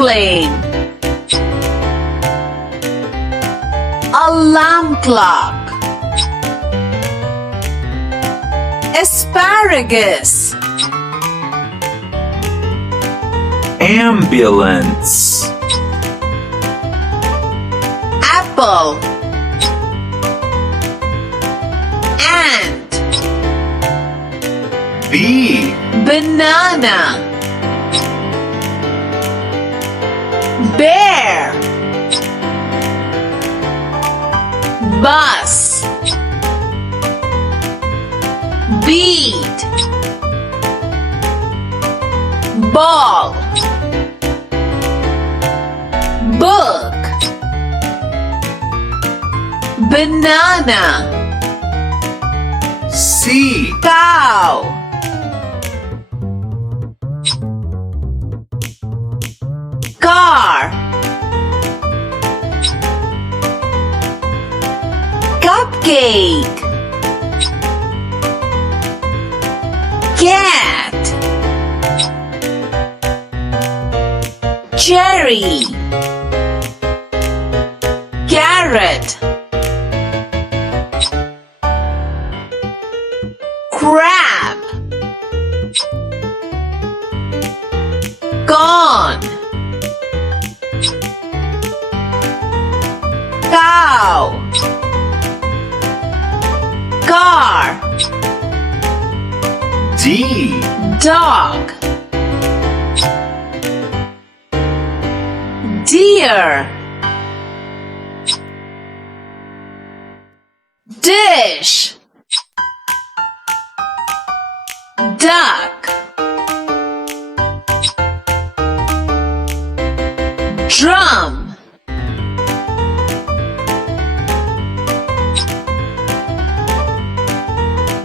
airplane, alarm clock, asparagus, ambulance, apple, ant, bee, banana, bear, bus, bead, ball, book, banana, C, cow, car, cupcake, cat, cherry, carrot, crab, corn, cow, car, D, dog, deer, dish, duck, drum,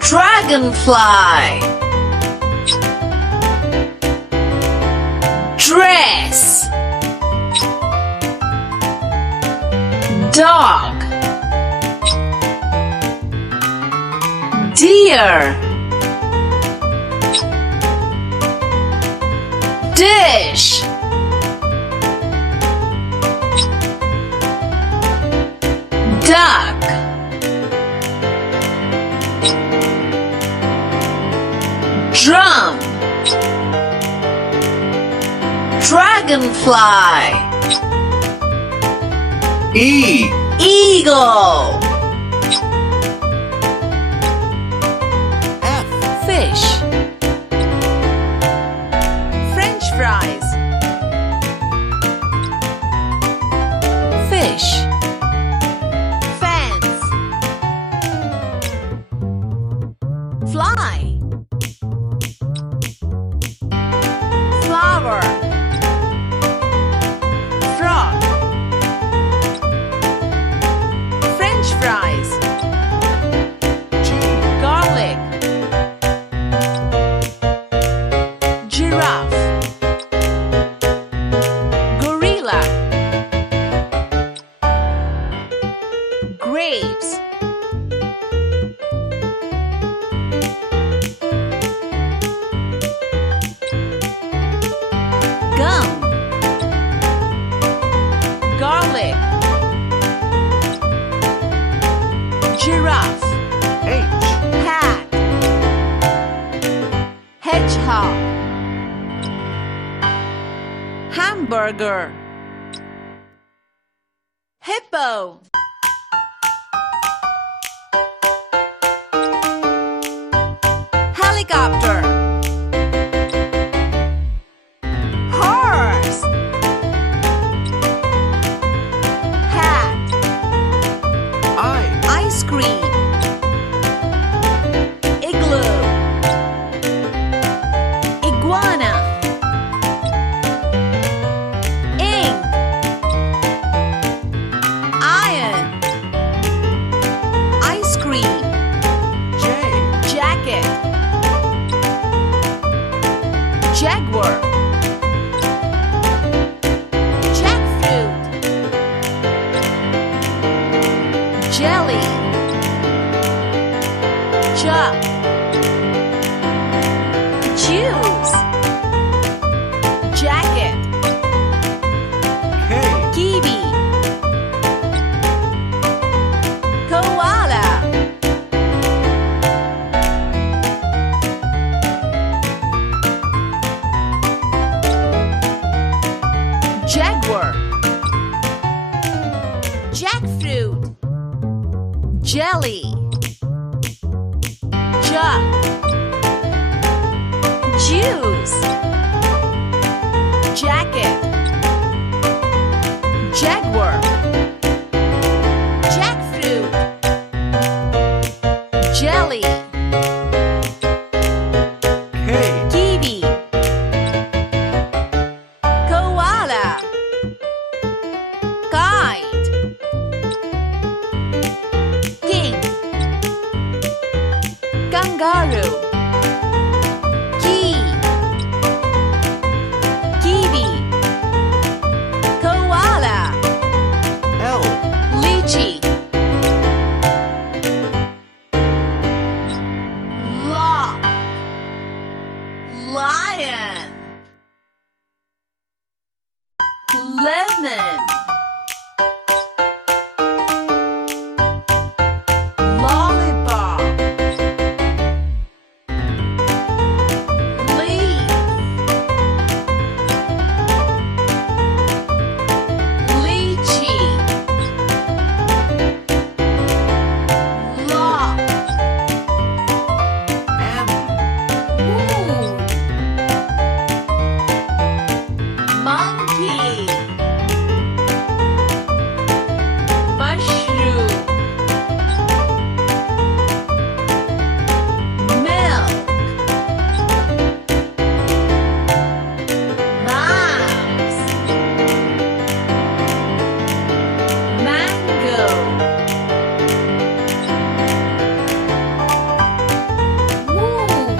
dragonfly, dress, dog, deer, dish, duck, drum, dragonfly, E, eagle, F, fish, French fries, fish, fence, fly, flower, frog, French fries, G, garlic, giraffe, gorilla, grapes, gum, garlic, giraffe, H, hat, hedgehog, hamburger, hippo, helicopter, horse, hat, I, ice cream, igloo, iguana, ink, iron, ice cream, J, jacket, jaguar, jackfruit, jelly, jug, juice, jacket, jaguar, jackfruit, jelly, jug, juice, jacket, jaguar, jackfruit, jelly, K. kiwi, koala, kite, king, kangaroo, key, kiwi, koala, L. lychee, lock, lion, lemon, lollipop, leaf, lychee, lock, M. moon, monkey, mushroom, milk, mouse, mango, moon,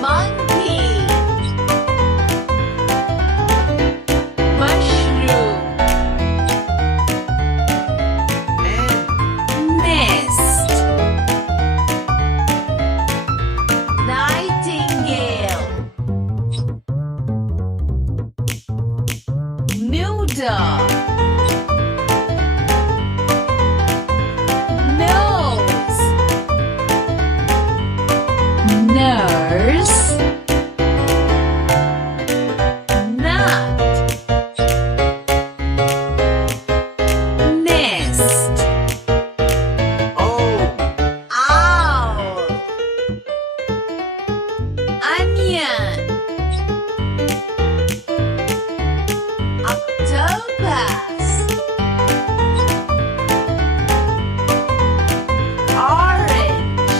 monkey, mushroom, N. nest, nightingale, noodle, nose, nurse, nut, nest, O. owl, onion, octopus, orange,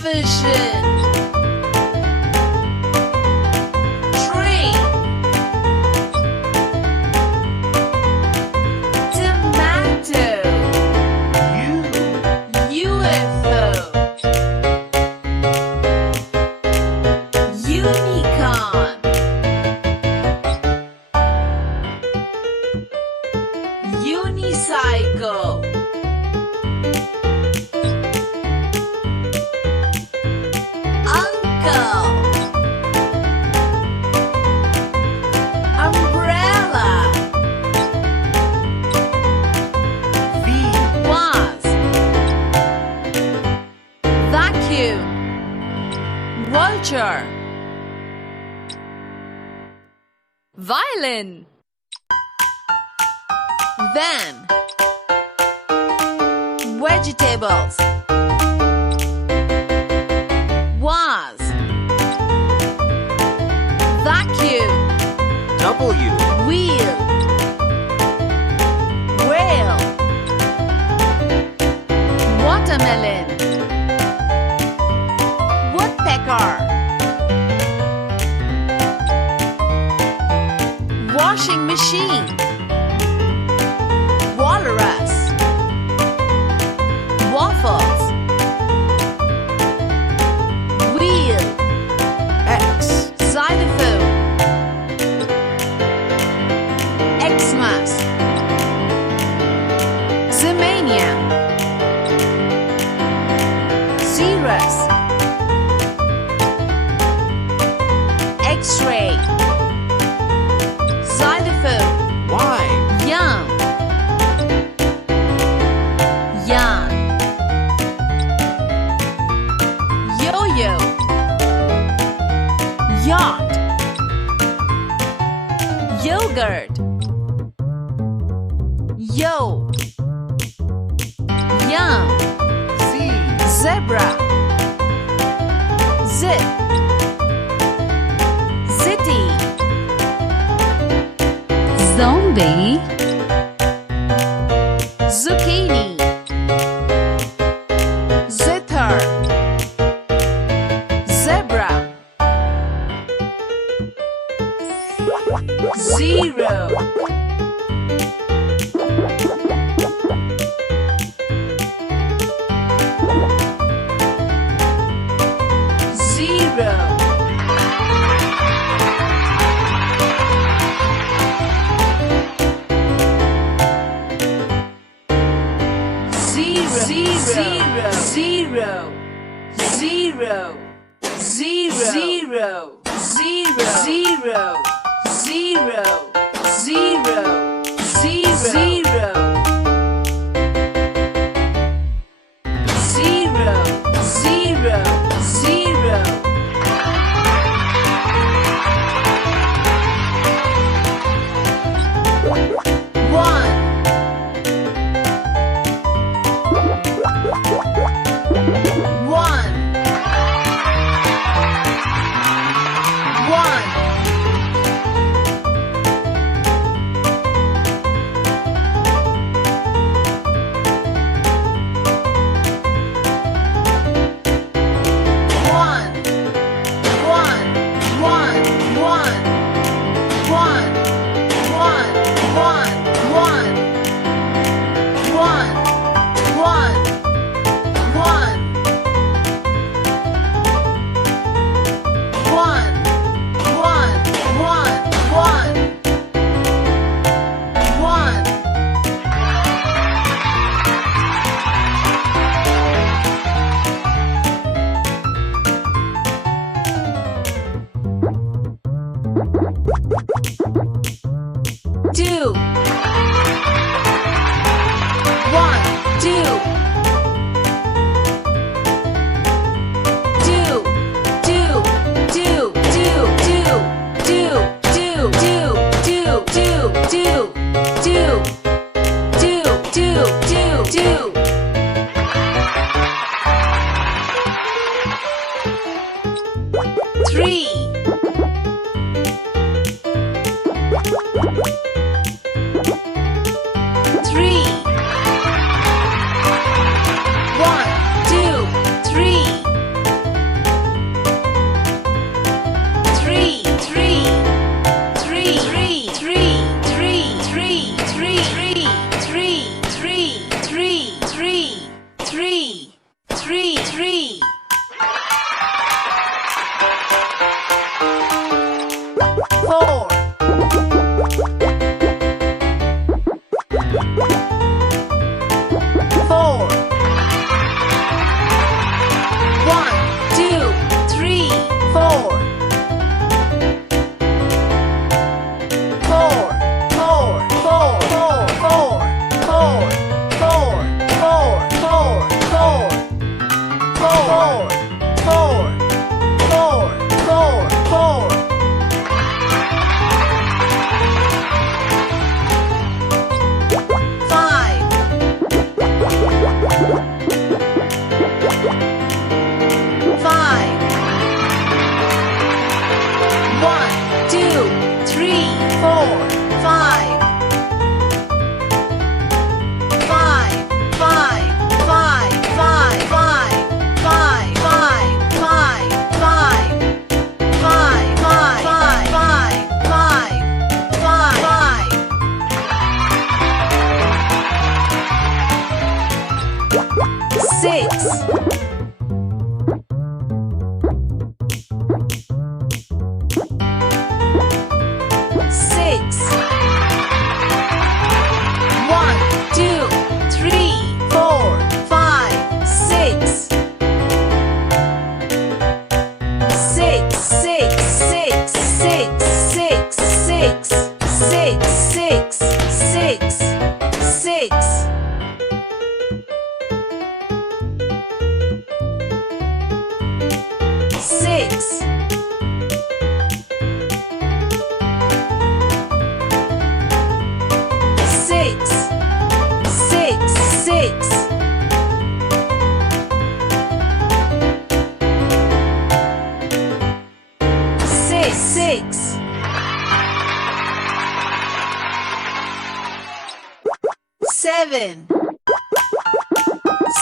television, tree, tomato, UFO, unicorn, unicycle, uncle, umbrella, V, was, vacuum, vulture, violin, van, vegetables, was, vacuum, W, wheel, whale, watermelon, woodpecker, washing machine, walrus, waffles, wheel, X, xylophone, Xmas, Zemania, Cirrus, X-ray, xylophone, Y, young, yarn, yo-yo, yacht, yogurt, yo, yum, Z, zebra, zip, zitty, zombie, zucchini, zither, zebra, zero, zero, zero, zero, zero, zero, zero, zero, zero, zero, zero, zero, zero, zero, zero. One, one, one, one, one, one, one, one, one, one, one, one, one, one, one, one, one, one. Two. One, two. Two, two, two, two, two, two, two, two, two, two, two, two, two, two, two, two. Three. Three. One, two, three.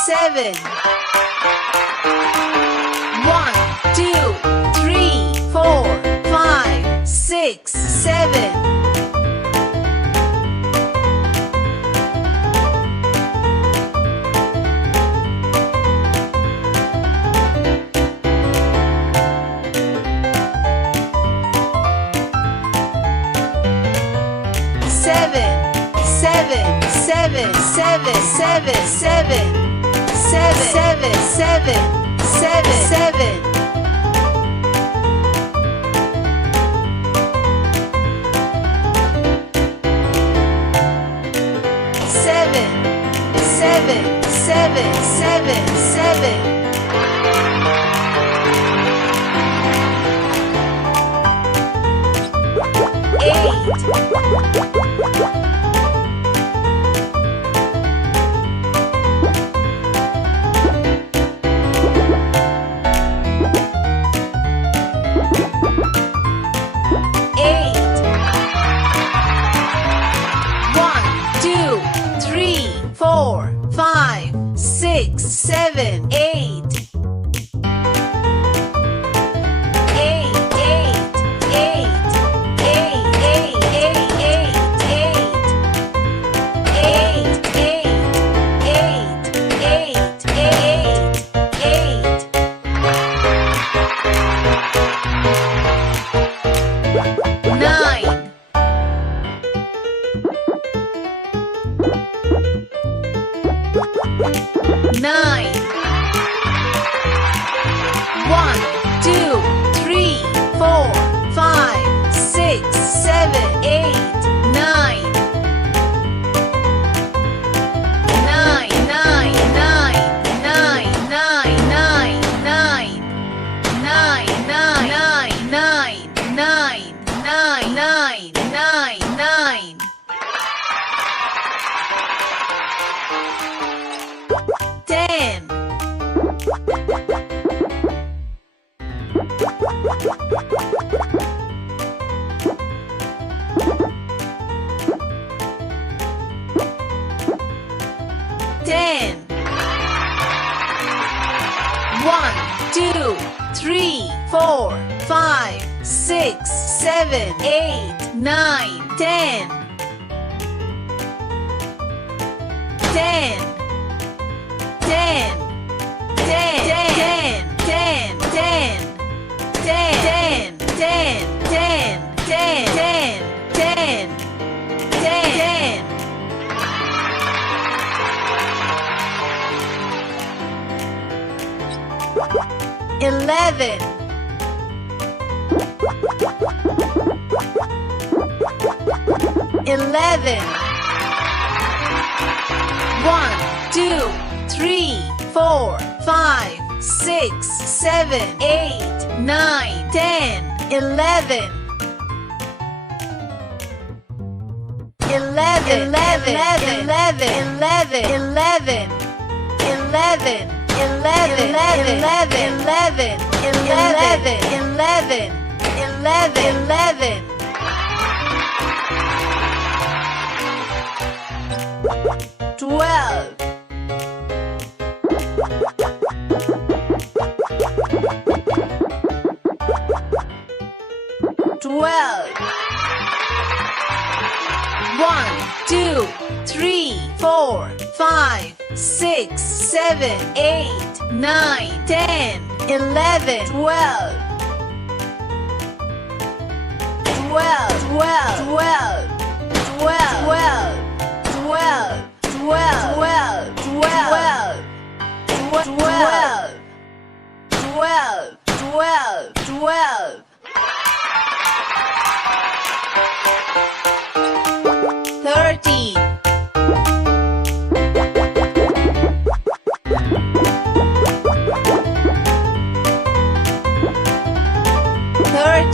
Seven. One, two, three, four, five, six, seven. Seven. Nine. One, two, three, four, five, six, seven, eight, nine. Ten. One, two, three, four, five, six, seven, eight, nine, 10. 10. 10. 10. 10. 10. 10. 10. 10. 10. 10. 10. 11. 11. 1, 2, 3, 4, 5, 6, 7, 8, 9, 10, 11. 11. 11. 11. 11. 11. 11, 11, 11, 11, 11, 11, 11, 11. 12. 12. 1, 2, 3, 4, 5, 6, 7, 8, 9, 10, 11, 12. 12, 12, 12, 12, 12, 12, 12, 12, 12, 12, 12, 12. 13. 14.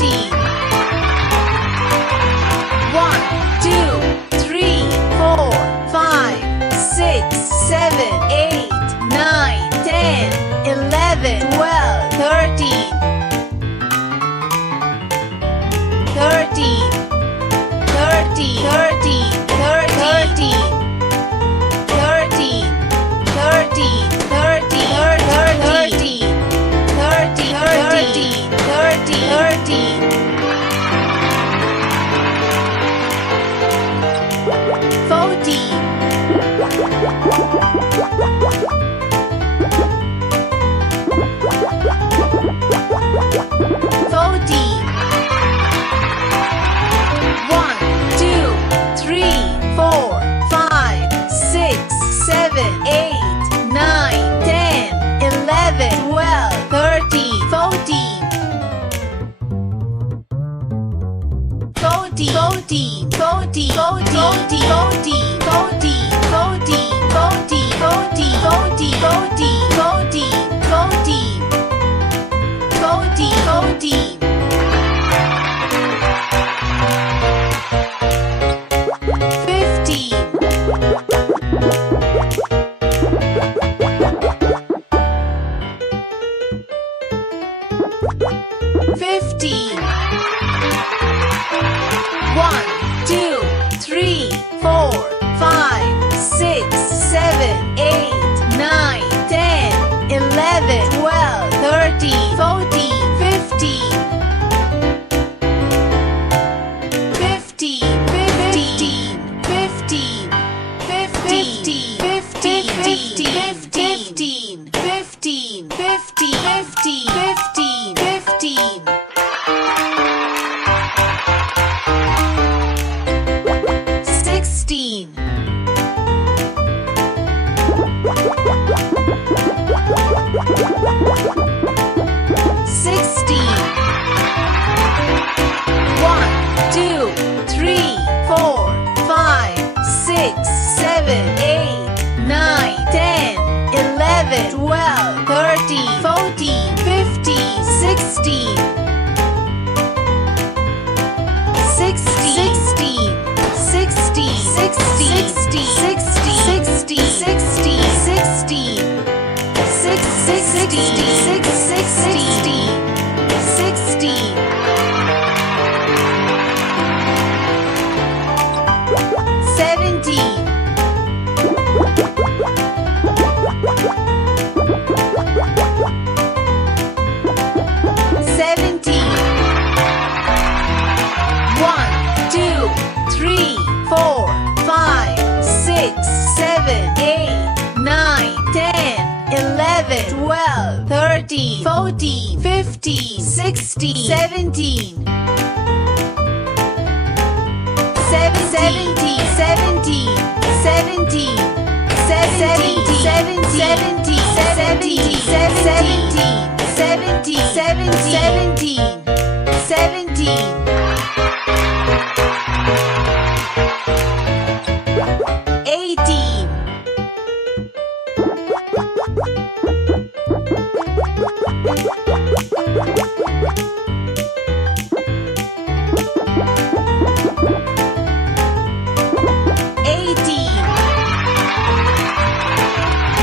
13. 1, 2, 3, 4, 5, 6, 7, 8, 9, 10, 11, 12, 13. 13, 13, 13, 13, 13, 13, 13, 15. 1, 2, 3, 4, 5, 6, 7, 8, 9, 10, 11, 12, 13, 14, 15. 15, 15, 15, 15, 15, 15, 15, 15, 15, 15, 15. 16. 16. 1, 2, 3, 4, 5, 6, 7, 8, 9, 10, 11, 12, 13, 14, 15, 16. 16. 60, 60, 60, 60, 60, 60, 60, 60, 60. 17. 17. 1, 2, 3, 4, 5, 6, 7, 8, 9, 10, 11, 12, 13, 14, 15, 16, 17. 17, 17, 17, 17, 17, 17, 17, 17. 18.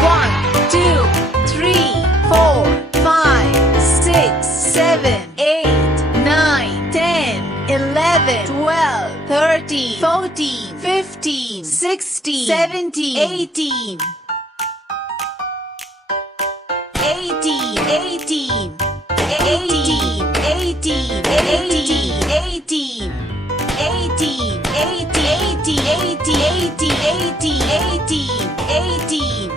1, 2, 3, 4, 5, 6, 7, 8, 9, 10, 11, 12, 13, 14, 15, 16, 17, 18. 18, 18, 18, 18, 18, 18. 18, 18, 18, 18, 18, 18.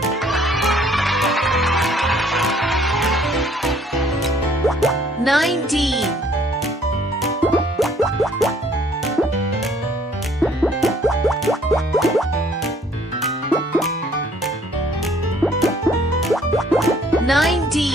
19. 19.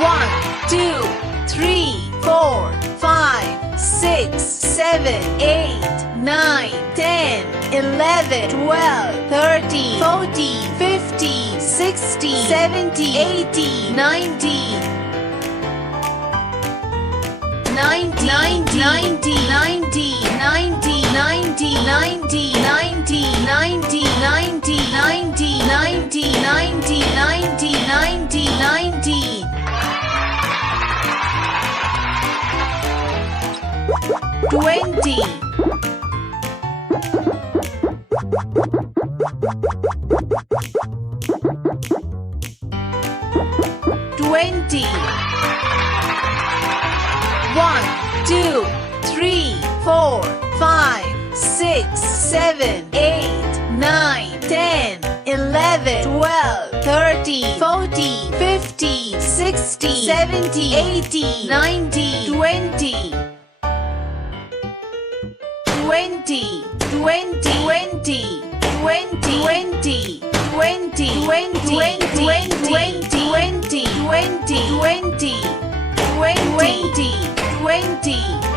1, 2, 3, 4, 5, 6, 7, 8, 9, 10, 11, 12, 13, 14, 15, 16, 17, 18, 19. 20. 1, 2, 3, 4, 5, 6, 7, 8, 9, 10, 11, 12, 13, 14, 15, 16, 17, 18, 19, 20. 20, 20, 20, 20, 20, 20, 20, 20, 20, 20, 20, 20, 20, 20, 20.